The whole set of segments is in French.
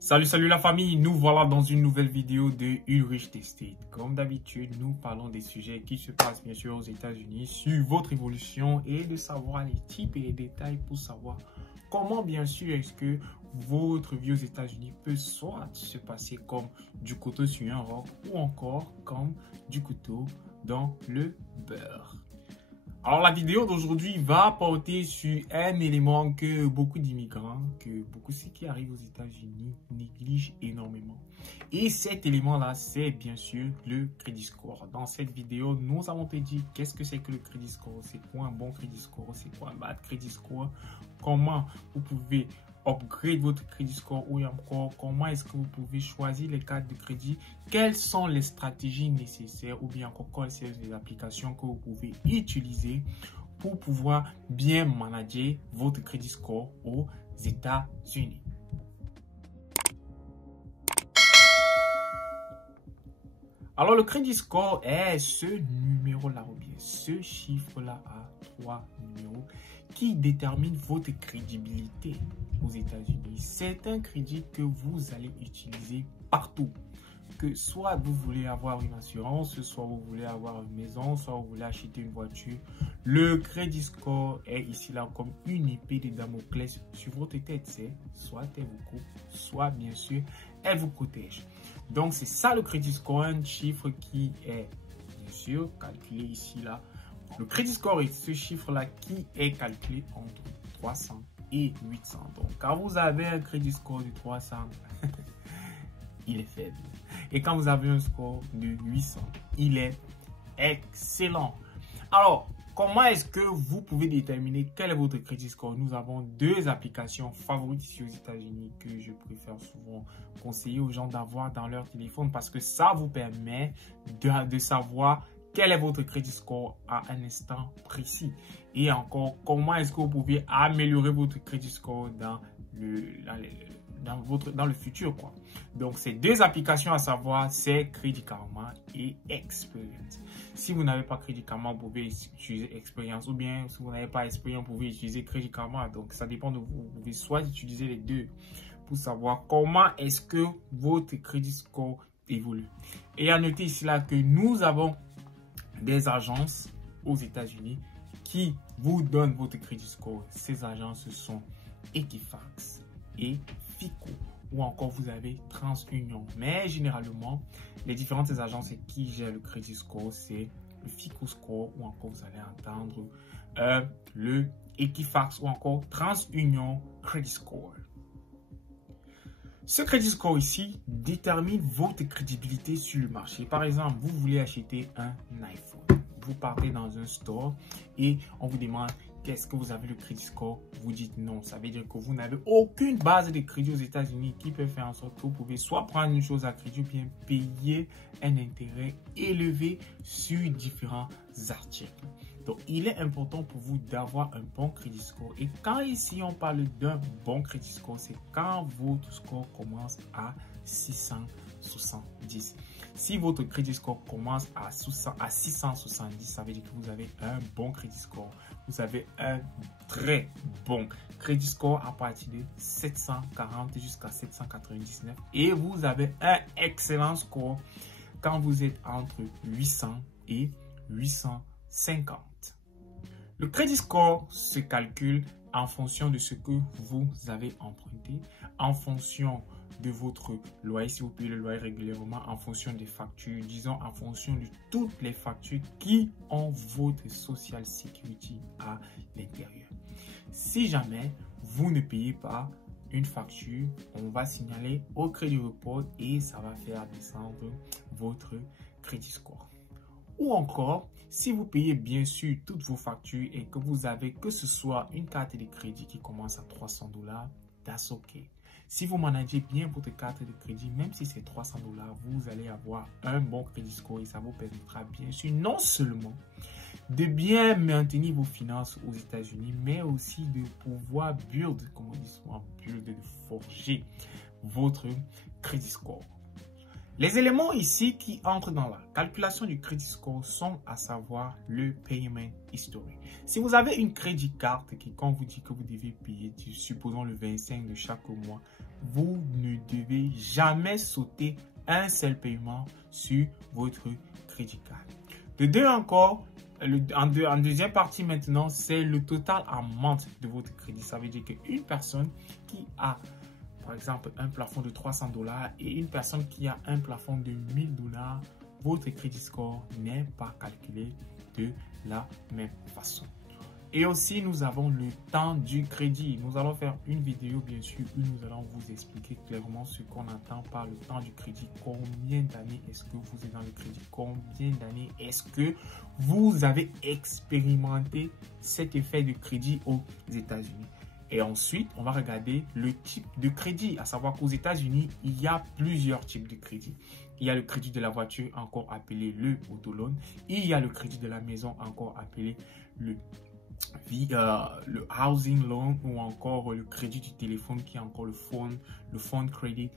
Salut la famille, nous voilà dans une nouvelle vidéo de Ulrich Tested. Comme d'habitude, nous parlons des sujets qui se passent bien sûr aux États-Unis, sur votre évolution et de savoir les types et les détails pour savoir comment bien sûr est-ce que votre vie aux États-Unis peut soit se passer comme du couteau sur un roc ou encore comme du couteau dans le beurre. Alors la vidéo d'aujourd'hui va porter sur un élément que beaucoup d'immigrants, que beaucoup de ceux qui arrivent aux États-Unis négligent énormément. Et cet élément-là, c'est bien sûr le crédit score. Dans cette vidéo, nous allons te dire qu'est-ce que c'est que le crédit score, c'est quoi un bon crédit score, c'est quoi un bad crédit score, comment vous pouvez upgrade votre crédit score ou encore comment est-ce que vous pouvez choisir les cartes de crédit, quelles sont les stratégies nécessaires ou bien encore quelles sont les applications que vous pouvez utiliser pour pouvoir bien manager votre crédit score aux États-Unis. Alors le crédit score est ce numéro-là ou bien ce chiffre-là à 3 numéros qui détermine votre crédibilité aux États-Unis. C'est un crédit que vous allez utiliser partout. Que soit vous voulez avoir une assurance, soit vous voulez avoir une maison, soit vous voulez acheter une voiture. Le crédit score est ici là comme une épée de Damoclès sur votre tête. C'est soit elle vous coupe, soit bien sûr elle vous protège. Donc c'est ça le crédit score, un chiffre qui est bien sûr calculé ici là. Le crédit score est ce chiffre là qui est calculé entre 300 et 800. Donc quand vous avez un crédit score de 300, il est faible. Et quand vous avez un score de 800, il est excellent. Alors, comment est-ce que vous pouvez déterminer quel est votre crédit score? Nous avons deux applications favorites ici aux États-Unis que je préfère souvent conseiller aux gens d'avoir dans leur téléphone parce que ça vous permet de savoir quel est votre crédit score à un instant précis. Et encore, comment est-ce que vous pouvez améliorer votre crédit score dans le futur, quoi. Donc, ces deux applications à savoir, c'est Credit Karma et Experience. Si vous n'avez pas Credit Karma, vous pouvez utiliser Experience ou bien si vous n'avez pas Experience, vous pouvez utiliser Credit Karma. Donc, ça dépend de vous. Vous pouvez soit utiliser les deux pour savoir comment est-ce que votre crédit score évolue. Et à noter ici là que nous avons des agences aux États-Unis qui vous donnent votre crédit score. Ces agences sont Equifax et Fico ou encore vous avez TransUnion. Mais généralement, les différentes agences qui gèrent le crédit score, c'est le Fico Score ou encore vous allez entendre le Equifax ou encore TransUnion Credit Score. Ce crédit score ici détermine votre crédibilité sur le marché. Par exemple, vous voulez acheter un iPhone. Vous partez dans un store et on vous demande qu'est-ce que vous avez le crédit score. Vous dites non. Ça veut dire que vous n'avez aucune base de crédit aux États-Unis qui peut faire en sorte que vous pouvez soit prendre une chose à crédit ou bien payer un intérêt élevé sur différents articles. Donc, il est important pour vous d'avoir un bon crédit score. Et quand ici, on parle d'un bon crédit score, c'est quand votre score commence à 670. Si votre crédit score commence à 670, ça veut dire que vous avez un bon crédit score. Vous avez un très bon crédit score à partir de 740 jusqu'à 799. Et vous avez un excellent score quand vous êtes entre 800 et 850. Le crédit score se calcule en fonction de ce que vous avez emprunté, en fonction de votre loyer, si vous payez le loyer régulièrement, en fonction des factures, disons en fonction de toutes les factures qui ont votre Social Security à l'intérieur. Si jamais vous ne payez pas une facture, on va signaler au Credit Report et ça va faire descendre votre crédit score. Ou encore, si vous payez bien sûr toutes vos factures et que vous avez que ce soit une carte de crédit qui commence à $300, that's OK. Si vous managez bien votre carte de crédit, même si c'est $300, vous allez avoir un bon crédit score et ça vous permettra bien sûr non seulement de bien maintenir vos finances aux États-Unis, mais aussi de pouvoir build, comme on dit souvent, de forger votre crédit score. Les éléments ici qui entrent dans la calculation du crédit score sont à savoir le payment history. Si vous avez une crédit carte qui, quand vous dit que vous devez payer, supposons le 25 de chaque mois, vous ne devez jamais sauter un seul paiement sur votre crédit card. De deux encore, en deuxième partie maintenant, c'est le total amount de votre crédit. Ça veut dire qu'une personne qui a, par exemple, un plafond de 300 $ et une personne qui a un plafond de 1000 $, votre crédit score n'est pas calculé de la même façon. Et aussi, nous avons le temps du crédit. Nous allons faire une vidéo, bien sûr, où nous allons vous expliquer clairement ce qu'on entend par le temps du crédit. Combien d'années est-ce que vous êtes dans le crédit? Combien d'années est-ce que vous avez expérimenté cet effet de crédit aux États-Unis? Et ensuite, on va regarder le type de crédit. À savoir qu'aux États-Unis, il y a plusieurs types de crédit. Il y a le crédit de la voiture, encore appelé le auto loan. Il y a le crédit de la maison, encore appelé le housing loan, ou encore le crédit du téléphone qui est encore le phone credit,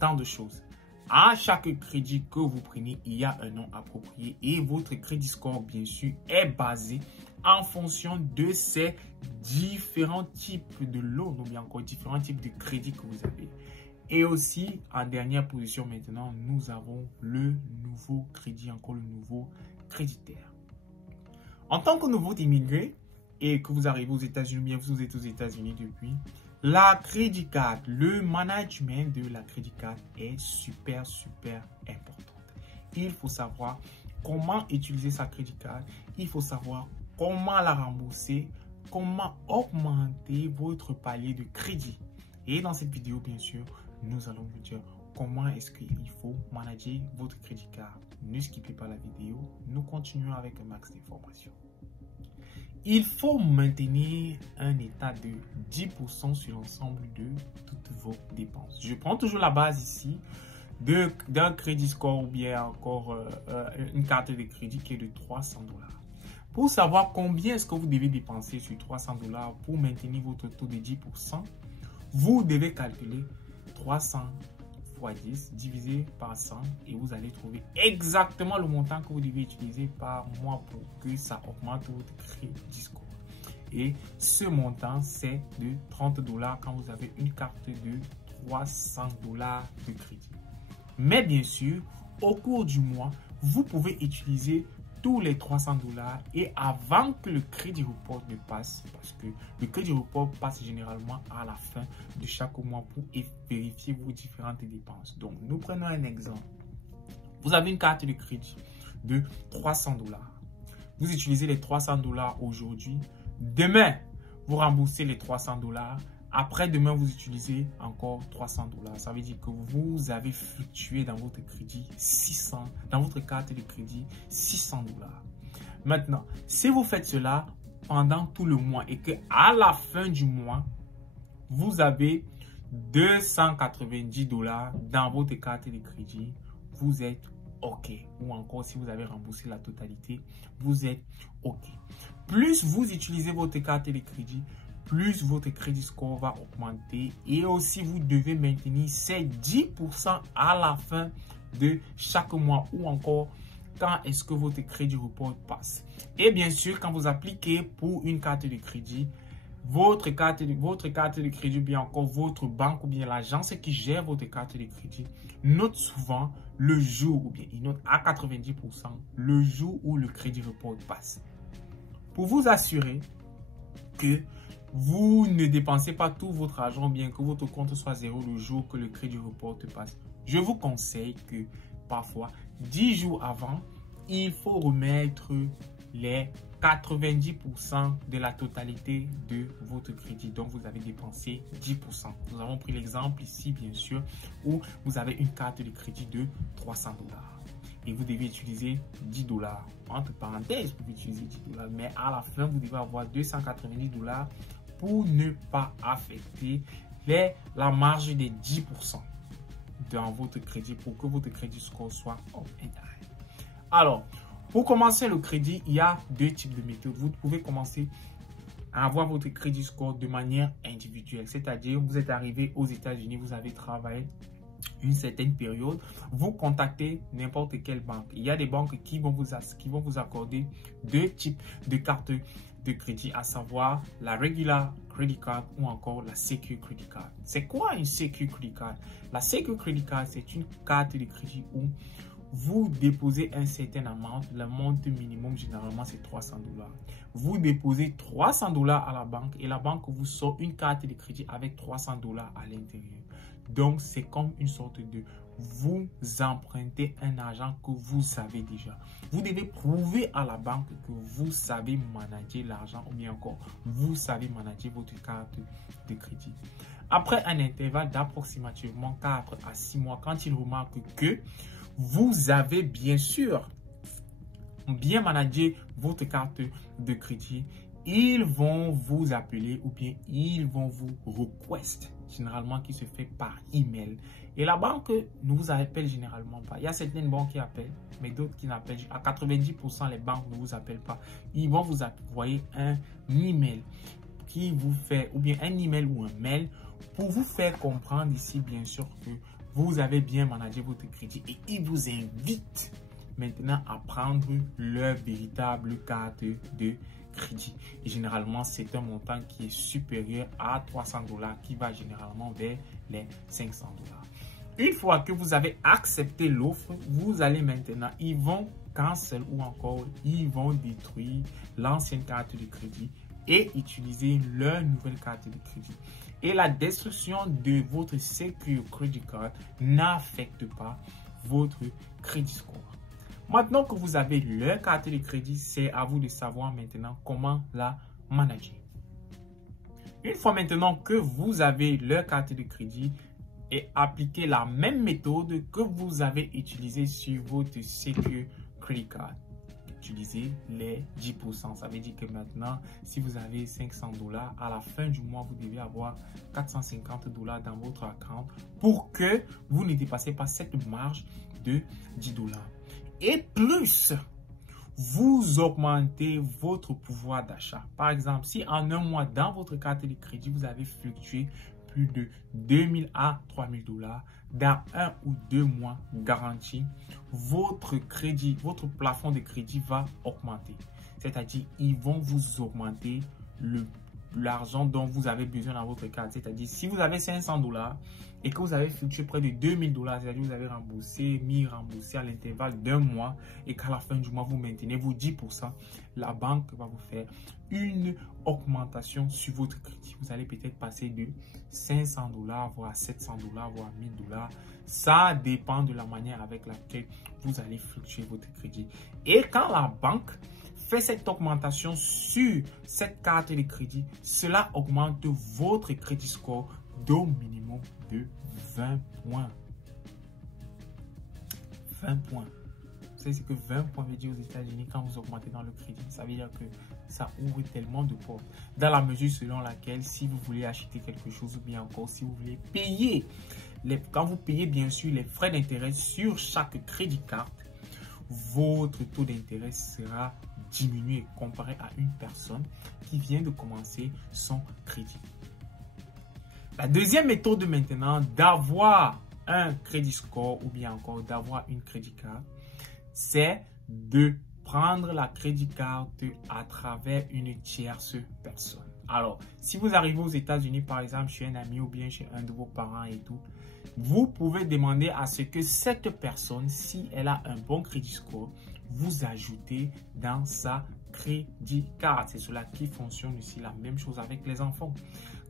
tant de choses. À chaque crédit que vous prenez, il y a un nom approprié et votre crédit score, bien sûr, est basé en fonction de ces différents types de loans, ou bien encore différents types de crédits que vous avez. Et aussi, en dernière position maintenant, nous avons le nouveau crédit, encore le nouveau créditaire. En tant que nouveau immigré, et que vous arrivez aux États-Unis, bien vous êtes aux États-Unis depuis, la crédit card, le management de la crédit card est super important. Il faut savoir comment utiliser sa crédit card, il faut savoir comment la rembourser, comment augmenter votre palier de crédit. Et dans cette vidéo, bien sûr, nous allons vous dire comment est-ce qu'il faut manager votre crédit card. Ne skippez pas la vidéo, nous continuons avec un max d'informations. Il faut maintenir un état de 10% sur l'ensemble de toutes vos dépenses. Je prends toujours la base ici d'un crédit score ou bien encore une carte de crédit qui est de 300 $. Pour savoir combien est-ce que vous devez dépenser sur 300 $ pour maintenir votre taux de 10%, vous devez calculer 300 fois 10 divisé par 100 et vous allez trouver exactement le montant que vous devez utiliser par mois pour que ça augmente votre crédit score. Et ce montant, c'est de 30 $ quand vous avez une carte de 300 $ de crédit. Mais bien sûr, au cours du mois, vous pouvez utiliser tous les 300 $ et avant que le crédit report ne passe, parce que le crédit report passe généralement à la fin de chaque mois pour vérifier vos différentes dépenses. Donc, nous prenons un exemple. Vous avez une carte de crédit de 300 $. Vous utilisez les 300 $ aujourd'hui. Demain, vous remboursez les 300 $. Après, demain, vous utilisez encore 300 $. Ça veut dire que vous avez fluctué dans votre crédit 600, dans votre carte de crédit 600 $. Maintenant, si vous faites cela pendant tout le mois et que à la fin du mois, vous avez 290 $ dans votre carte de crédit, vous êtes OK. Ou encore, si vous avez remboursé la totalité, vous êtes OK. Plus vous utilisez votre carte de crédit, plus votre crédit score va augmenter et aussi vous devez maintenir ces 10% à la fin de chaque mois ou encore quand est-ce que votre crédit report passe. Et bien sûr, quand vous appliquez pour une carte de crédit, votre carte de crédit ou bien encore votre banque ou bien l'agence qui gère votre carte de crédit note souvent le jour ou bien il note à 90% le jour où le crédit report passe. Pour vous assurer que vous ne dépensez pas tout votre argent, bien que votre compte soit zéro le jour que le crédit report passe, je vous conseille que parfois, 10 jours avant, il faut remettre les 90% de la totalité de votre crédit. Donc, vous avez dépensé 10%. Nous avons pris l'exemple ici, bien sûr, où vous avez une carte de crédit de 300 $. Et vous devez utiliser 10 $. Entre parenthèses, vous pouvez utiliser 10 $. Mais à la fin, vous devez avoir 290 $ pour ne pas affecter la marge des 10% dans votre crédit pour que votre crédit score soit up and high. Alors, pour commencer le crédit, il y a deux types de méthodes. Vous pouvez commencer à avoir votre crédit score de manière individuelle. C'est-à-dire, vous êtes arrivé aux États-Unis, vous avez travaillé une certaine période, vous contactez n'importe quelle banque. Il y a des banques qui vont vous accorder deux types de cartes de crédit, à savoir la Regular Credit Card ou encore la Secure Credit Card. C'est quoi une Secure Credit Card? La Secure Credit Card, c'est une carte de crédit où vous déposez un certain amount, le montant minimum généralement c'est 300 $. Vous déposez 300 $ à la banque et la banque vous sort une carte de crédit avec 300 $ à l'intérieur. Donc c'est comme une sorte de vous empruntez un argent que vous avez déjà. Vous devez prouver à la banque que vous savez manager l'argent ou bien encore vous savez manager votre carte de crédit. Après un intervalle d'approximativement 4 à 6 mois, quand ils remarquent que vous avez bien sûr bien managé votre carte de crédit, ils vont vous appeler ou bien ils vont vous request, généralement qui se fait par email. Et la banque ne vous appelle généralement pas. Il y a certaines banques qui appellent, mais d'autres qui n'appellent. À 90%, les banques ne vous appellent pas. Ils vont vous envoyer un email qui vous fait, ou bien un email ou un mail pour vous faire comprendre ici, bien sûr, que vous avez bien managé votre crédit et ils vous invitent maintenant à prendre leur véritable carte de crédit. Et généralement, c'est un montant qui est supérieur à 300 $ qui va généralement vers les 500 $. Une fois que vous avez accepté l'offre, vous allez maintenant, ils vont cancel ou encore ils vont détruire l'ancienne carte de crédit et utiliser leur nouvelle carte de crédit. Et la destruction de votre Secure Credit Card n'affecte pas votre crédit score. Maintenant que vous avez leur carte de crédit, c'est à vous de savoir maintenant comment la manager. Une fois maintenant que vous avez leur carte de crédit et appliquez la même méthode que vous avez utilisée sur votre Secure Credit Card. Utilisez les 10%. Ça veut dire que maintenant, si vous avez 500 $, à la fin du mois, vous devez avoir 450 $ dans votre account pour que vous ne dépassez pas cette marge de 10 $. Et plus, vous augmentez votre pouvoir d'achat. Par exemple, si en un mois, dans votre carte de crédit, vous avez fluctué plus de 2000 à 3000 $, dans 1 ou 2 mois garanti, votre crédit, votre plafond de crédit va augmenter. C'est-à-dire, ils vont vous augmenter l'argent dont vous avez besoin dans votre carte. C'est-à-dire, si vous avez 500 $ et que vous avez fluctué près de 2000 $, c'est-à-dire vous avez remboursé, remboursé à l'intervalle d'un mois et qu'à la fin du mois, vous maintenez vos 10%, la banque va vous faire une augmentation sur votre crédit. Vous allez peut-être passer de 500 $, voire 700 $, voire 1000 $. Ça dépend de la manière avec laquelle vous allez fluctuer votre crédit. Et quand la banque fait cette augmentation sur cette carte de crédit, cela augmente votre crédit score d'au minimum de 20 points. 20 points. Vous savez ce que 20 points veut dire aux États-Unis quand vous augmentez dans le crédit? Ça veut dire que ça ouvre tellement de portes. Dans la mesure selon laquelle, si vous voulez acheter quelque chose ou bien encore, si vous voulez payer, quand vous payez bien sûr les frais d'intérêt sur chaque crédit carte, votre taux d'intérêt sera diminué comparé à une personne qui vient de commencer son crédit. La deuxième méthode maintenant d'avoir un crédit score ou bien encore d'avoir une crédit card, c'est de prendre la crédit card à travers une tierce personne. Alors, si vous arrivez aux États-Unis, par exemple, chez un ami ou bien chez un de vos parents et tout, vous pouvez demander à ce que cette personne, si elle a un bon crédit score, vous ajoutez dans sa crédit card. C'est cela qui fonctionne ici. La même chose avec les enfants.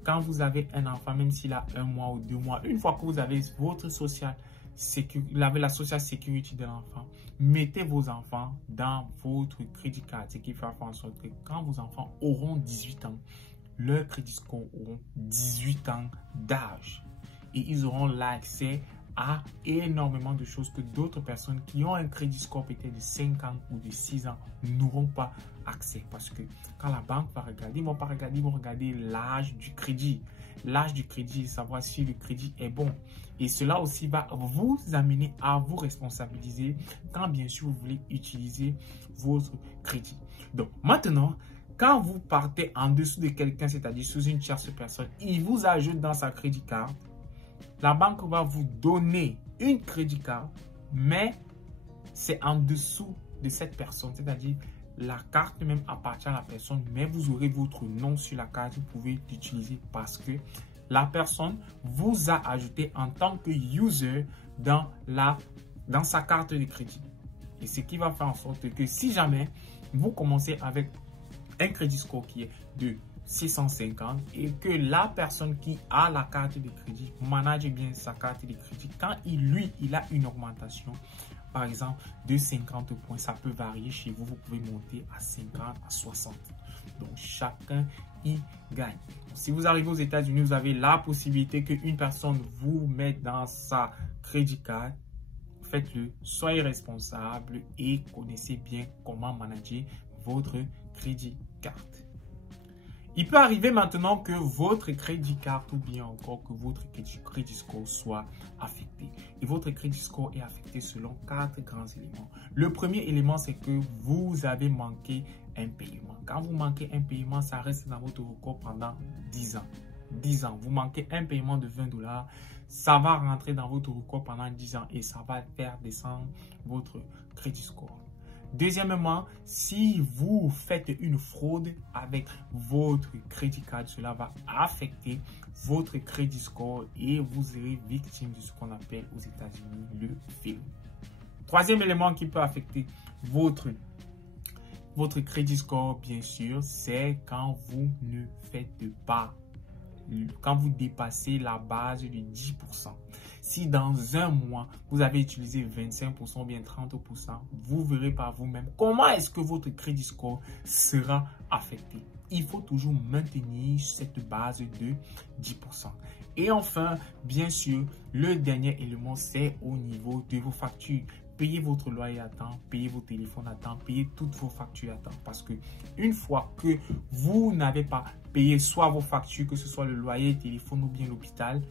Quand vous avez un enfant, même s'il a 1 mois ou 2 mois, une fois que vous avez votre social la social security de l'enfant, mettez vos enfants dans votre crédit card. Ce qui fait en sorte que quand vos enfants auront 18 ans, leur crédit score auront 18 ans d'âge. Et ils auront l'accès à énormément de choses que d'autres personnes qui ont un crédit score peut-être de 5 ans ou de 6 ans n'auront pas accès. Parce que quand la banque va regarder, ils ne vont pas regarder, ils vont regarder l'âge du crédit. L'âge du crédit, savoir si le crédit est bon. Et cela aussi va vous amener à vous responsabiliser quand bien sûr vous voulez utiliser votre crédit. Donc maintenant, quand vous partez en dessous de quelqu'un, c'est-à-dire sous une tierce personne, il vous ajoute dans sa crédit card. La banque va vous donner une crédit card, mais c'est en dessous de cette personne. C'est-à-dire, la carte même appartient à la personne, mais vous aurez votre nom sur la carte, vous pouvez l'utiliser parce que la personne vous a ajouté en tant que user dans sa carte de crédit. Et ce qui va faire en sorte que si jamais vous commencez avec un crédit score qui est de 650 et que la personne qui a la carte de crédit manage bien sa carte de crédit, quand il a une augmentation, par exemple, de 50 points, ça peut varier chez vous. Vous pouvez monter à 50, à 60. Donc, chacun y gagne. Donc, si vous arrivez aux États-Unis, vous avez la possibilité qu'une personne vous mette dans sa crédit card. Faites-le, soyez responsable et connaissez bien comment manager votre crédit card. Il peut arriver maintenant que votre crédit card ou bien encore que votre crédit score soit affecté. Et votre crédit score est affecté selon 4 grands éléments. Le premier élément, c'est que vous avez manqué un paiement. Quand vous manquez un paiement, ça reste dans votre record pendant 10 ans. 10 ans. Vous manquez un paiement de 20 $, ça va rentrer dans votre record pendant 10 ans et ça va faire descendre votre crédit score. Deuxièmement, si vous faites une fraude avec votre crédit card, cela va affecter votre crédit score et vous serez victime de ce qu'on appelle aux États-Unis le film. Troisième élément qui peut affecter votre crédit score, bien sûr, c'est quand vous ne faites pas, quand vous dépassez la base de 10%. Si dans un mois, vous avez utilisé 25% ou bien 30%, vous verrez par vous-même comment est-ce que votre crédit score sera affecté. Il faut toujours maintenir cette base de 10%. Et enfin, bien sûr, le dernier élément, c'est au niveau de vos factures. Payez votre loyer à temps, payez vos téléphones à temps, payez toutes vos factures à temps. Parce que une fois que vous n'avez pas payé soit vos factures, que ce soit le loyer, le téléphone ou bien l'hôpital,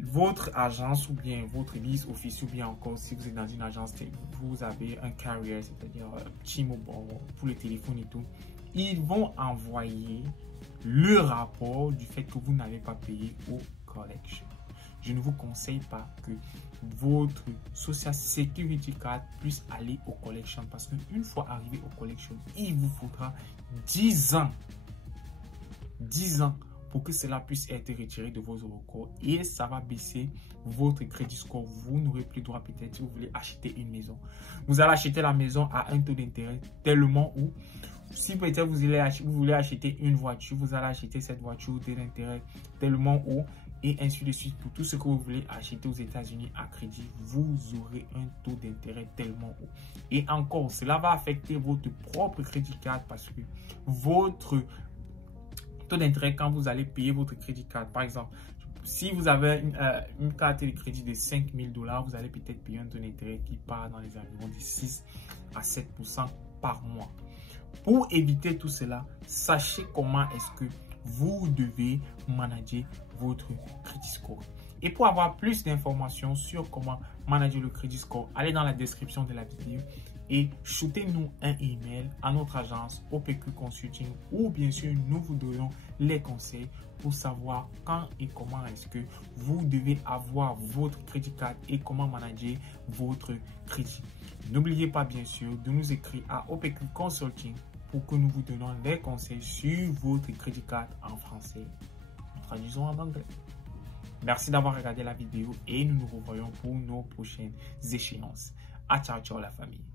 votre agence ou bien votre lease office ou bien encore si vous êtes dans une agence, vous avez un carrier, c'est-à-dire T-Mobile pour le téléphone et tout, ils vont envoyer le rapport du fait que vous n'avez pas payé au collection. Je ne vous conseille pas que votre Social Security Card puisse aller au collection parce qu'une fois arrivé au collection, il vous faudra 10 ans. 10 ans pour que cela puisse être retiré de vos records et ça va baisser votre crédit score. Vous n'aurez plus droit peut-être si vous voulez acheter une maison. Vous allez acheter la maison à un taux d'intérêt tellement où si peut-être vous voulez acheter une voiture, vous allez acheter cette voiture au taux d'intérêt tellement haut et ainsi de suite. Pour tout ce que vous voulez acheter aux États-Unis à crédit, vous aurez un taux d'intérêt tellement haut. Et encore, cela va affecter votre propre crédit card parce que votre taux d'intérêt quand vous allez payer votre crédit card, par exemple, si vous avez une carte de crédit de 5 000 $, vous allez peut-être payer un taux d'intérêt qui part dans les environs de 6 à 7% par mois. Pour éviter tout cela, sachez comment est-ce que vous devez manager votre crédit score. Et pour avoir plus d'informations sur comment manager le crédit score, allez dans la description de la vidéo et shootez-nous un email à notre agence OPQ Consulting ou bien sûr nous vous donnons les conseils pour savoir quand et comment est-ce que vous devez avoir votre crédit card et comment manager votre crédit. N'oubliez pas bien sûr de nous écrire à OPQ Consulting pour que nous vous donnons des conseils sur votre crédit card en français. Nous traduisons en anglais. Merci d'avoir regardé la vidéo et nous nous revoyons pour nos prochaines échéances. Ciao, ciao la famille.